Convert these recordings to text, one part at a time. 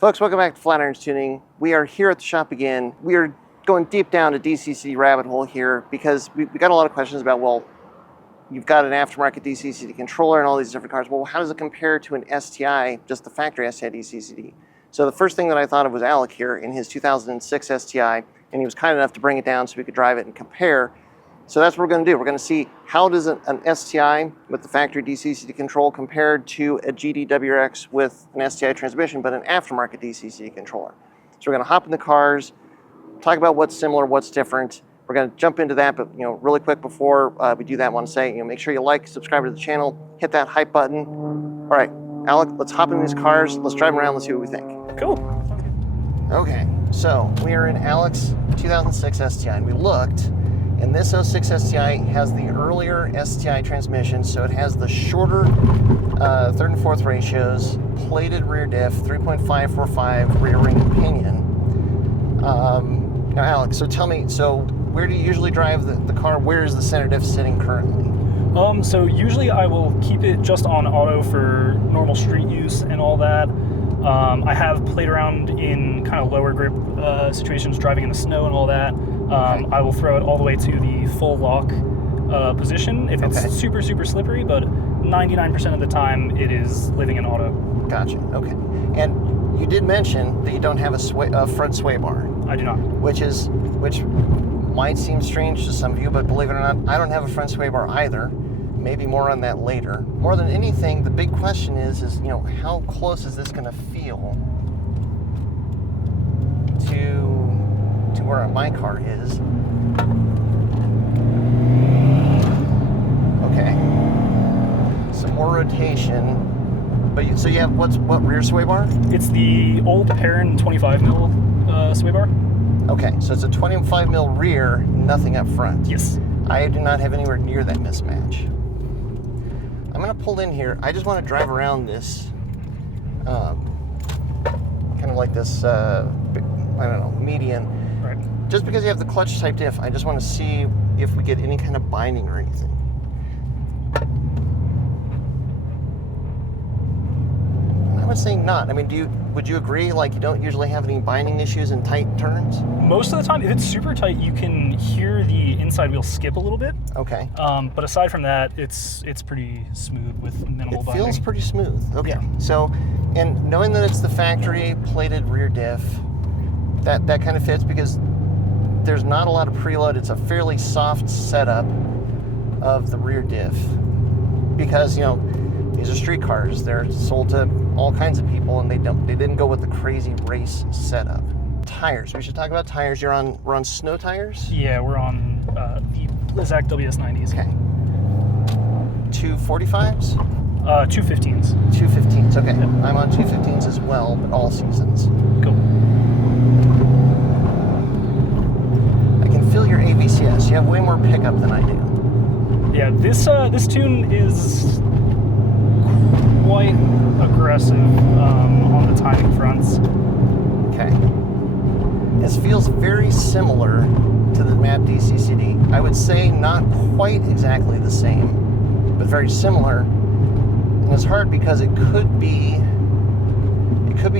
Folks, welcome back to Flatirons Tuning. We are here at the shop again. We are going deep down a DCCD rabbit hole here because we got a lot of questions about, well, you've got an aftermarket DCCD controller and all these different cars. Well, how does it compare to an STI, just the factory STI DCCD? So the first thing that I thought of was Alec here in his 2006 STI, and he was kind enough to bring it down so we could drive it and compare. So that's what we're going to do. We're going to see how does an STI with the factory DCCD control compared to a GDWRX with an STI transmission, but an aftermarket DCCD controller. So we're going to hop in the cars, talk about what's similar, what's different. We're going to jump into that, but really quick before we do that, I want to say, make sure you like, subscribe to the channel, hit that hype button. All right, Alec, let's hop in these cars. Let's drive them around. Let's see what we think. Cool. Okay, so we are in Alec's 2006 STI, and we looked. And this 06 STI has the earlier STI transmission, so it has the shorter third and fourth ratios, plated rear diff, 3.545 rear ring and pinion. Now, Alec, so tell me, so where do you usually drive the car? Where is the center diff sitting currently? So usually I will keep it just on auto for normal street use and all that. I have played around in kind of lower grip situations, driving in the snow and all that. I will throw it all the way to the full lock position if it's super, super slippery, but 99% of the time it is living in auto. Gotcha, okay. And you did mention that you don't have a front sway bar. I do not. Which might seem strange to some of you, but believe it or not, I don't have a front sway bar either. Maybe more on that later. More than anything, the big question is how close is this going to feel to where my car is? Okay. Some more rotation. But so you have what rear sway bar? It's the old Perrin 25 mil sway bar. Okay, so it's a 25 mil rear, nothing up front. Yes. I do not have anywhere near that mismatch. I'm going to pull in here. I just want to drive around this, kind of like this, I don't know, median. Right. Just because you have the clutch type diff, I just want to see if we get any kind of binding or anything. I would say not. I mean, would you agree? Like, you don't usually have any binding issues in tight turns? Most of the time, if it's super tight, you can hear the inside wheel skip a little bit. Okay. But aside from that, it's pretty smooth with minimal binding. It feels pretty smooth. Okay. Yeah. So, and knowing that it's the factory plated rear diff, that kind of fits because there's not a lot of preload. It's a fairly soft setup of the rear diff because, these are street cars. They're sold to all kinds of people, and they didn't go with the crazy race setup. Tires. We should talk about tires. We're on snow tires? Yeah, we're on the Blizzak WS90s. Okay. 245s? 215s. 215s. Okay. Yep. I'm on 215s as well, but all seasons. Cool. I can feel your AVCS. You have way more pickup than I do. Yeah, this tune is quite aggressive on the timing fronts. Okay. This feels very similar to the MAP DCCD. I would say not quite exactly the same, but very similar. And it's hard because it could be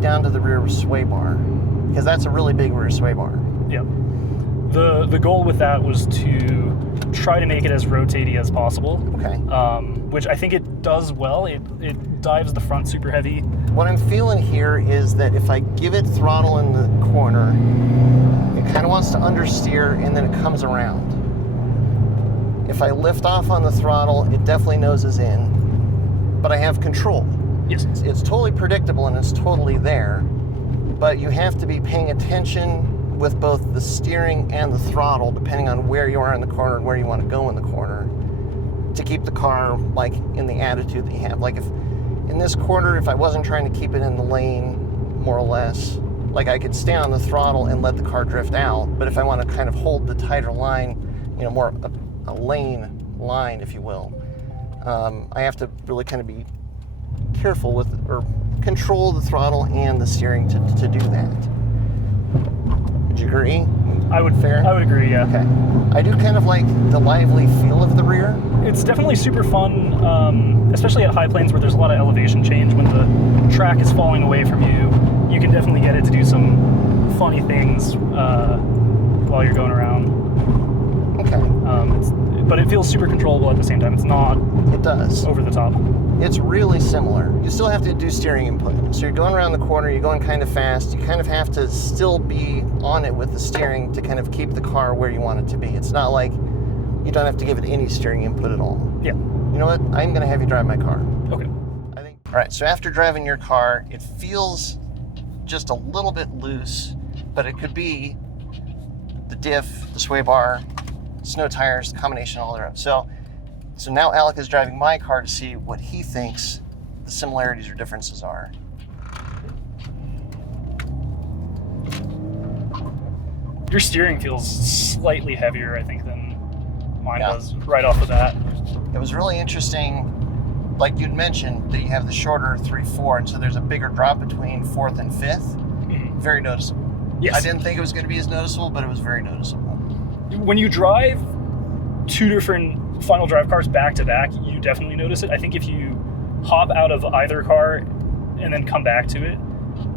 down to the rear sway bar, because that's a really big rear sway bar. Yep. The goal with that was to try to make it as rotatey as possible. Okay. Which I think it does well. It dives the front super heavy. What I'm feeling here is that if I give it throttle in the corner, it kind of wants to understeer and then it comes around. If I lift off on the throttle, it definitely noses in, but I have control. Yes. It's totally predictable and it's totally there, but you have to be paying attention with both the steering and the throttle, depending on where you are in the corner and where you want to go in the corner, to keep the car like in the attitude that you have. Like if in this corner, if I wasn't trying to keep it in the lane, more or less, like I could stay on the throttle and let the car drift out. But if I want to kind of hold the tighter line, more a lane line, if you will, I have to really kind of be careful with, or control the throttle and the steering to do that. Would you agree? I would agree, yeah. Okay. I do kind of like the lively feel of the rear. It's definitely super fun, especially at high planes where there's a lot of elevation change. When the track is falling away from you, you can definitely get it to do some funny things while you're going around. Okay. But it feels super controllable at the same time. It's not It does. over the top. It's really similar. You still have to do steering input. So you're going around the corner, you're going kind of fast. You kind of have to still be on it with the steering to kind of keep the car where you want it to be. It's not like you don't have to give it any steering input at all. Yeah. You know what? I'm going to have you drive my car. Okay. I think. All right, so after driving your car, it feels just a little bit loose, but it could be the diff, the sway bar, snow tires, the combination all thereof. So now Alec is driving my car to see what he thinks the similarities or differences are. Your steering feels slightly heavier, I think, than mine Yeah. does right off the bat. It was really interesting, like you'd mentioned, that you have the shorter 3/4, and so there's a bigger drop between 4th and 5th. Very noticeable. Yes. I didn't think it was going to be as noticeable, but it was very noticeable. When you drive two different final drive cars back to back, you definitely notice it. I think if you hop out of either car and then come back to it,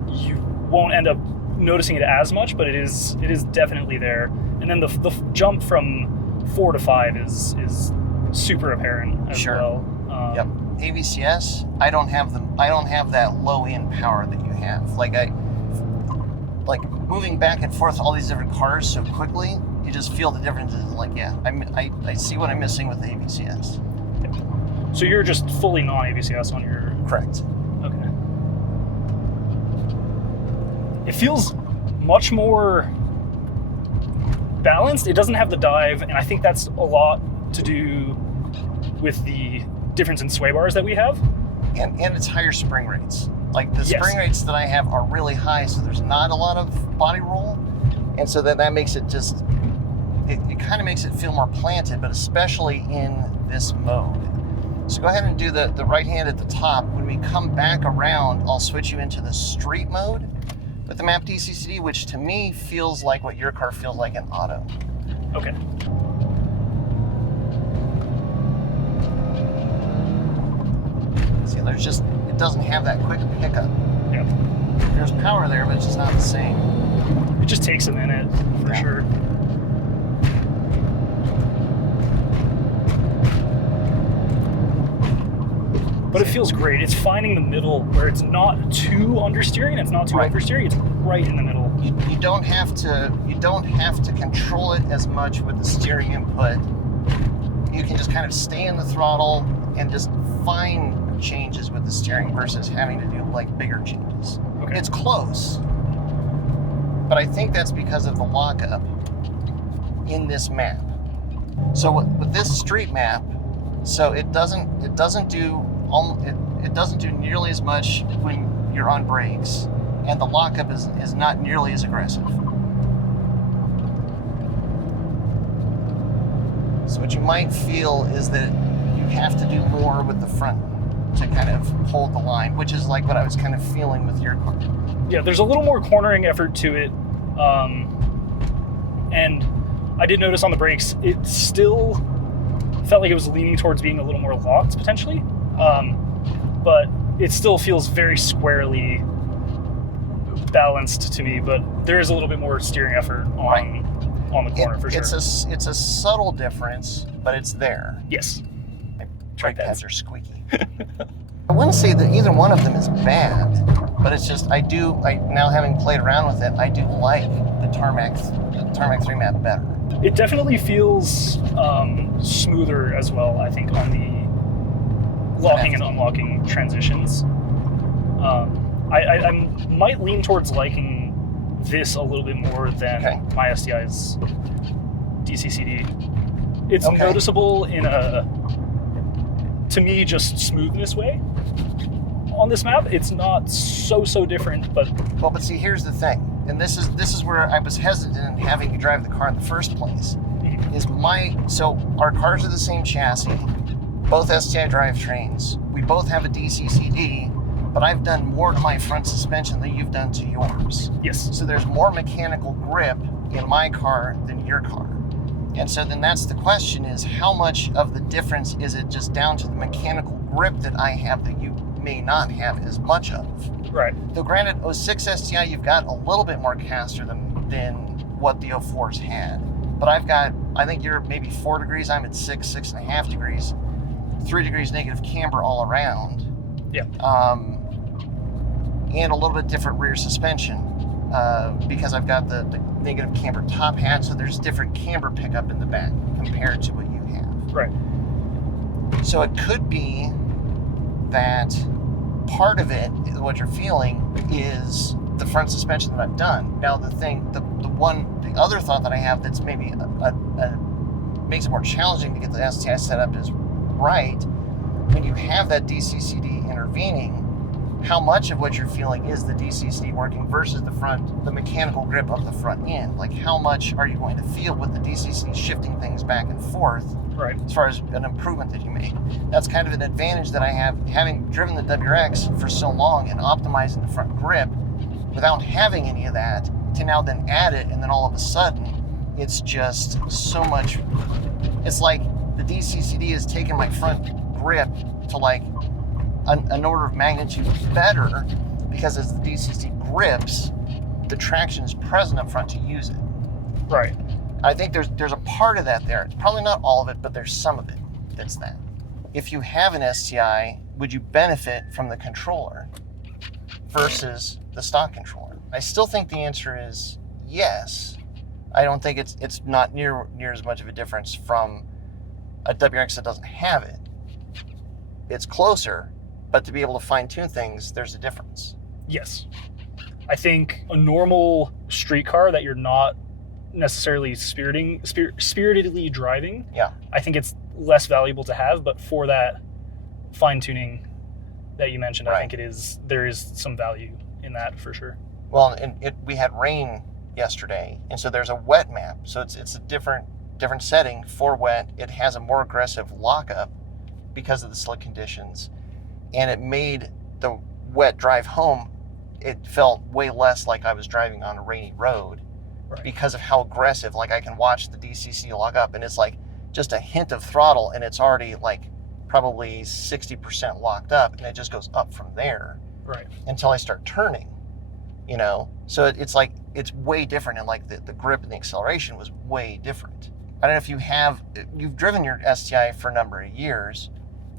you won't end up noticing it as much, but it is definitely there. And then the jump from 4 to 5 is super apparent as Sure. well. Yep. AVCS, I don't have that low end power that you have. Like moving back and forth all these different cars so quickly, you just feel the differences. Like, yeah, I see what I'm missing with the AVCS. So you're just fully non-AVCS on your... Correct. Okay. It feels much more balanced. It doesn't have the dive, and I think that's a lot to do with the difference in sway bars that we have. And it's higher spring rates. Like the Yes. spring rates that I have are really high, so there's not a lot of body roll. And so that makes it just, it kind of makes it feel more planted, but especially in this mode. So go ahead and do the right hand at the top. When we come back around, I'll switch you into the street mode with the MAP DCCD, which to me feels like what your car feels like in auto. Okay. See, there's just, it doesn't have that quick pickup. Yeah. There's power there, but it's just not the same. It just takes a minute, for Yeah. sure. But it feels great. It's finding the middle where it's not too understeering and it's not too Right. oversteering. It's right in the middle. You don't have to control it as much with the steering input. You can just kind of stay in the throttle and just find changes with the steering versus having to do like bigger changes. Okay. It's close, but I think that's because of the lockup in this map. So with this street map, so it doesn't do nearly as much when you're on brakes, and the lockup is not nearly as aggressive. So what you might feel is that you have to do more with the front to kind of hold the line, which is like what I was kind of feeling with your car. Yeah, there's a little more cornering effort to it. And I did notice on the brakes, it still felt like it was leaning towards being a little more locked, potentially. But it still feels very squarely balanced to me, but there is a little bit more steering effort on the corner, for sure. It's a subtle difference, but it's there. Yes. My Brake brake pads. pads are squeaky. I wouldn't say that either one of them is bad, but it's just now having played around with it, I do like the Tarmac 3 map better. It definitely feels smoother as well, I think, on the locking and unlocking transitions. I might lean towards liking this a little bit more than my STI's DCCD. It's noticeable in a, to me, just smoothness way. On this map, it's not so different, but... Well, but see, here's the thing, and this is where I was hesitant in having you drive the car in the first place, so our cars are the same chassis, both STI drivetrains, we both have a DCCD, but I've done more to my front suspension than you've done to yours. Yes. So there's more mechanical grip in my car than your car. And so then that's the question, is how much of the difference is it just down to the mechanical grip that I have that you may not have as much of? Right. Though granted, 06 STI, you've got a little bit more caster than what the 04s had. But I think you're maybe 4 degrees, I'm at 6.5 degrees, 3 degrees negative camber all around. Yeah. And a little bit different rear suspension because I've got the negative camber top hat, so there's different camber pickup in the back compared to what you have. Right. So it could be that part of it, what you're feeling, is the front suspension that I've done. Now the other thought that I have that's maybe makes it more challenging to get the STI set up is right, when you have that DCCD intervening, how much of what you're feeling is the DCCD working versus the mechanical grip of the front end? Like how much are you going to feel with the DCCD shifting things back and forth? Right. As far as an improvement that you make. That's kind of an advantage that I have, having driven the WRX for so long and optimizing the front grip without having any of that, to now then add it, and then all of a sudden it's just so much. It's like the DCCD has taken my front grip to like an order of magnitude better, because as the DCCD grips, the traction is present up front to use it. Right. I think there's a part of that there. It's probably not all of it, but there's some of it that's that. If you have an STI, would you benefit from the controller versus the stock controller? I still think the answer is yes. I don't think it's not near as much of a difference from a WRX that doesn't have it. It's closer, but to be able to fine tune things, there's a difference. Yes. I think a normal street car that you're not necessarily spiritedly driving, yeah, I think it's less valuable to have, but for that fine tuning that you mentioned, right. I think there is some value in that for sure. Well, and we had rain yesterday, and so there's a wet map, so it's a different setting for wet. It has a more aggressive lockup because of the slick conditions, and it made the wet drive home, it felt way less like I was driving on a rainy road. Right. Because of how aggressive. Like I can watch the DCC lock up, and it's like just a hint of throttle, and it's already like probably 60% locked up, and it just goes up from there. Right. Until I start turning, So it's like it's way different, and like the grip and the acceleration was way different. I don't know if you've driven your STI for a number of years,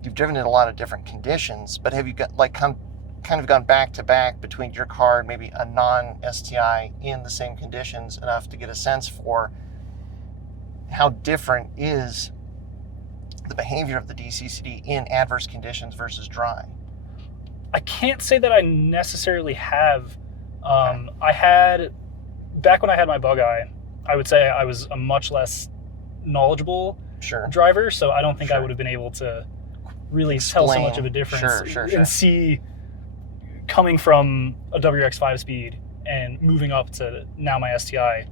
you've driven it in a lot of different conditions, but have you got like kind of gone back to back between your car and maybe a non-STI in the same conditions enough to get a sense for how different is the behavior of the DCCD in adverse conditions versus dry? I can't say that I necessarily have. I had, back when I had my bug eye, I would say I was a much less knowledgeable driver, so I don't think I would have been able to really tell so much of a difference and see, coming from a WRX 5-speed and moving up to now my STI,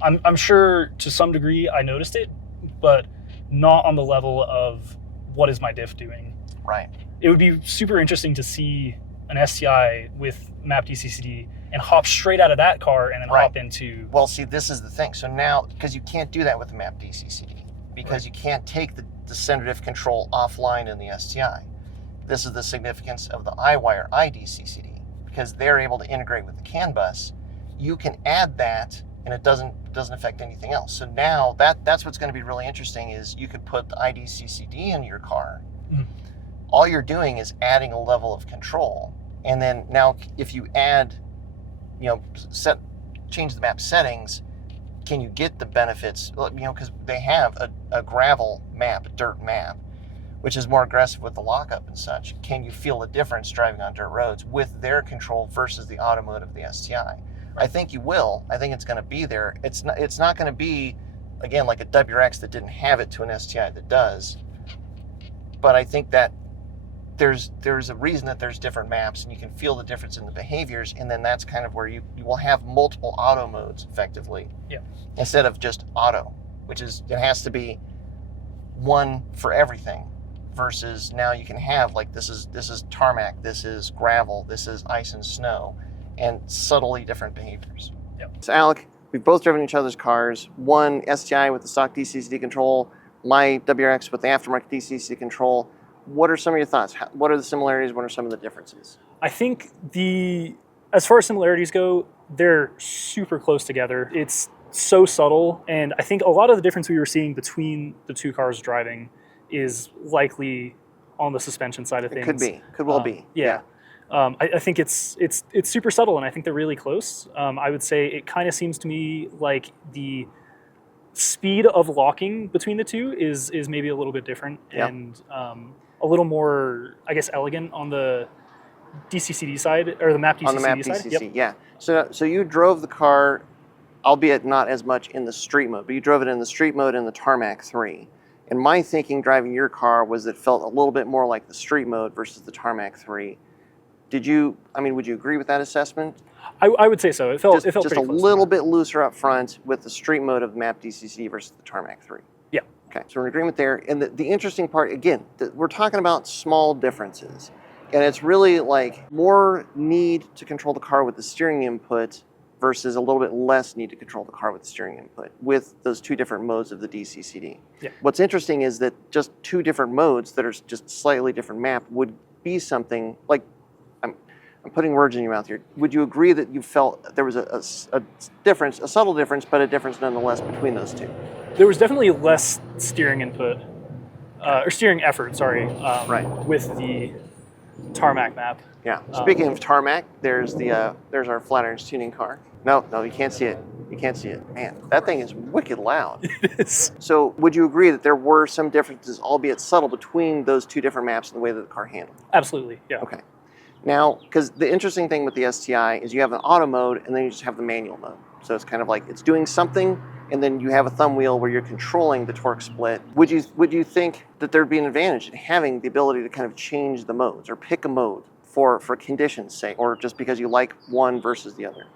I'm sure to some degree I noticed it, but not on the level of what is my diff doing. Right. It would be super interesting to see an STI with MAP DCCD and hop straight out of that car and then hop into... Well, see, this is the thing. So now, because you can't do that with the MAP DCCD, because you can't take the center diff control offline in the STI. This is the significance of the iWire iDCCD, because they're able to integrate with the CAN bus. You can add that, and it doesn't affect anything else. So now that's what's going to be really interesting, is you could put the iDCCD in your car. Mm. All you're doing is adding a level of control, and then now if you add, change the map settings, can you get the benefits? Because they have a gravel map, a dirt map, which is more aggressive with the lockup and such. Can you feel the difference driving on dirt roads with their control versus the automotive of the STI? I think you will. I think it's going to be there. It's not going to be, again, like a WRX that didn't have it to an STI that does. But I think that there's a reason that there's different maps, and you can feel the difference in the behaviors, and then that's kind of where you will have multiple auto modes effectively. Yeah. Instead of just auto, which is, it has to be one for everything, versus now you can have like this is tarmac, this is gravel, this is ice and snow, and subtly different behaviors. Yep. So Alec, we've both driven each other's cars. One STI with the stock DCCD control, my WRX with the aftermarket DCCD control. What are some of your thoughts? What are the similarities? What are some of the differences? I think as far as similarities go, they're super close together. It's so subtle, and I think a lot of the difference we were seeing between the two cars driving is likely on the suspension side of things. Could well be. Yeah. I think it's super subtle, and I think they're really close. I would say it kind of seems to me like the speed of locking between the two is maybe a little bit different, and a little more, I guess, elegant on the DCCD side, or the MAP DCCD On the MAP side. DCCD, Yep. yeah. So you drove the car, albeit not as much in the street mode, but you drove it in the street mode in the Tarmac 3. And my thinking driving your car was it felt a little bit more like the street mode versus the Tarmac 3. Would you agree with that assessment? I would say so. It felt just pretty a close. little bit looser up front with the street mode of MAP DCCD versus the Tarmac 3. Yeah. Okay, so we're in agreement there. And the interesting part, again, we're talking about small differences. And it's really like more need to control the car with the steering input versus a little bit less need to control the car with the steering input with those two different modes of the DCCD. Yeah. What's interesting is that just two different modes that are just slightly different map would be something like, I'm putting words in your mouth here. Would you agree that you felt there was a difference, a subtle difference, but a difference nonetheless between those two? There was definitely less steering input, or steering effort, sorry, Right. with the Tarmac map. Yeah. Speaking of Tarmac, there's our Flatirons tuning car. No, you can't see it. You can't see it. Man, that thing is wicked loud. It is. So would you agree that there were some differences, albeit subtle, between those two different maps and the way that the car handled? Absolutely, yeah. Okay. Now, because the interesting thing with the STI is you have an auto mode and then you just have the manual mode. So it's kind of like it's doing something, and then you have a thumb wheel where you're controlling the torque split. Would you think that there'd be an advantage in having the ability to kind of change the modes or pick a mode for conditions' sake, or just because you like one versus the other?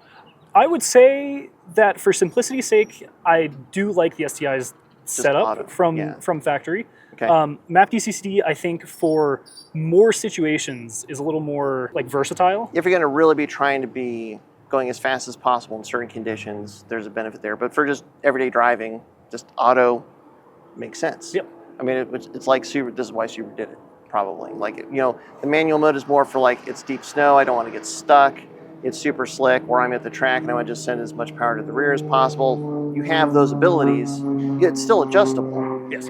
I would say that for simplicity's sake, I do like the STI's setup from factory. Okay. MAP DCCD, I think, for more situations is a little more like versatile. If you're going to really be trying to be going as fast as possible in certain conditions, there's a benefit there. But for just everyday driving, just auto makes sense. Yep. I mean, it's like Subaru. This is why Subaru did it, probably. Like, the manual mode is more for like, it's deep snow, I don't want to get stuck. It's super slick where I'm at the track and I want to just send as much power to the rear as possible. You have those abilities. It's still adjustable. Yes.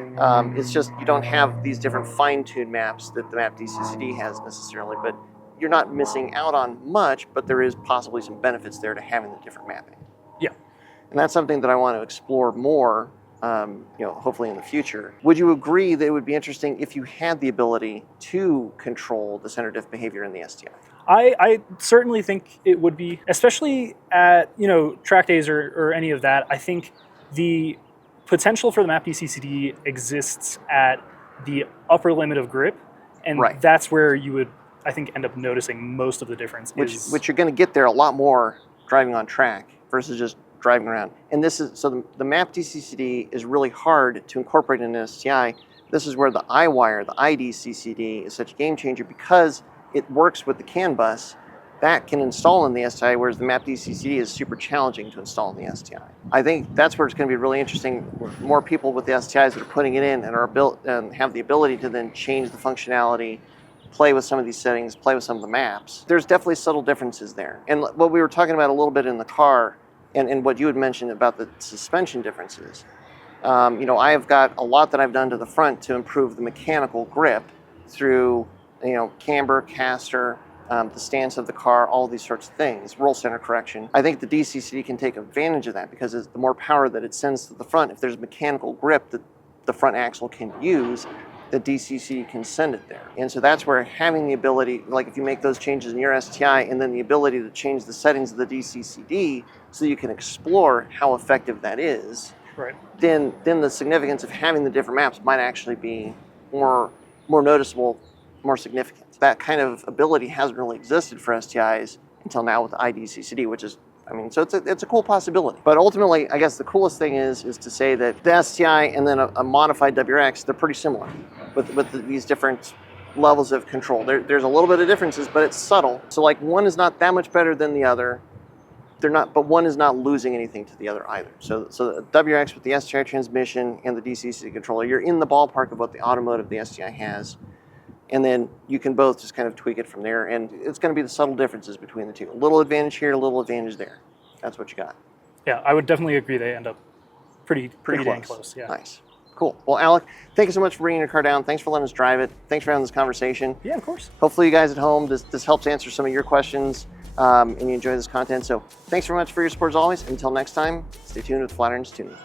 It's just you don't have these different fine-tuned maps that the MAP DCCD has necessarily, but you're not missing out on much, but there is possibly some benefits there to having the different mapping. Yeah. And that's something that I want to explore more, hopefully in the future. Would you agree that it would be interesting if you had the ability to control the center diff behavior in the STI? I certainly think it would be, especially at track days or any of that. I think the potential for the MAP DCCD exists at the upper limit of grip, and that's where you would, I think, end up noticing most of the difference. Which you're going to get there a lot more driving on track versus just driving around. And this is the MAP DCCD is really hard to incorporate in an STI. This is where the iWire, the IDCCD, is such a game changer because it works with the CAN bus that can install in the STI, whereas the MAP DCCD is super challenging to install in the STI. I think that's where it's going to be really interesting. More people with the STIs that are putting it in and are built and have the ability to then change the functionality, play with some of these settings, play with some of the maps. There's definitely subtle differences there. And what we were talking about a little bit in the car, and what you had mentioned about the suspension differences. I have got a lot that I've done to the front to improve the mechanical grip through camber, caster, the stance of the car, all these sorts of things, roll center correction. I think the DCCD can take advantage of that because the more power that it sends to the front, if there's mechanical grip that the front axle can use, the DCCD can send it there. And so that's where having the ability, like if you make those changes in your STI and then the ability to change the settings of the DCCD so you can explore how effective that is, right. then the significance of having the different maps might actually be more noticeable, more significant. That kind of ability hasn't really existed for STIs until now with the IDCCD, which is, so it's a cool possibility. But ultimately, I guess the coolest thing is to say that the STI and then a modified WRX, they're pretty similar with these different levels of control. There's a little bit of differences, but it's subtle. So like one is not that much better than the other. But one is not losing anything to the other either. So the WRX with the STI transmission and the DCCD controller, you're in the ballpark of what the automotive the STI has. and then you can both just kind of tweak it from there. And it's going to be the subtle differences between the two. A little advantage here, a little advantage there. That's what you got. Yeah, I would definitely agree they end up pretty dang close. Yeah. Nice. Cool. Well, Alec, thank you so much for bringing your car down. Thanks for letting us drive it. Thanks for having this conversation. Yeah, of course. Hopefully you guys at home, this helps answer some of your questions and you enjoy this content. So thanks very much for your support as always. Until next time, stay tuned with Flatirons Tuning.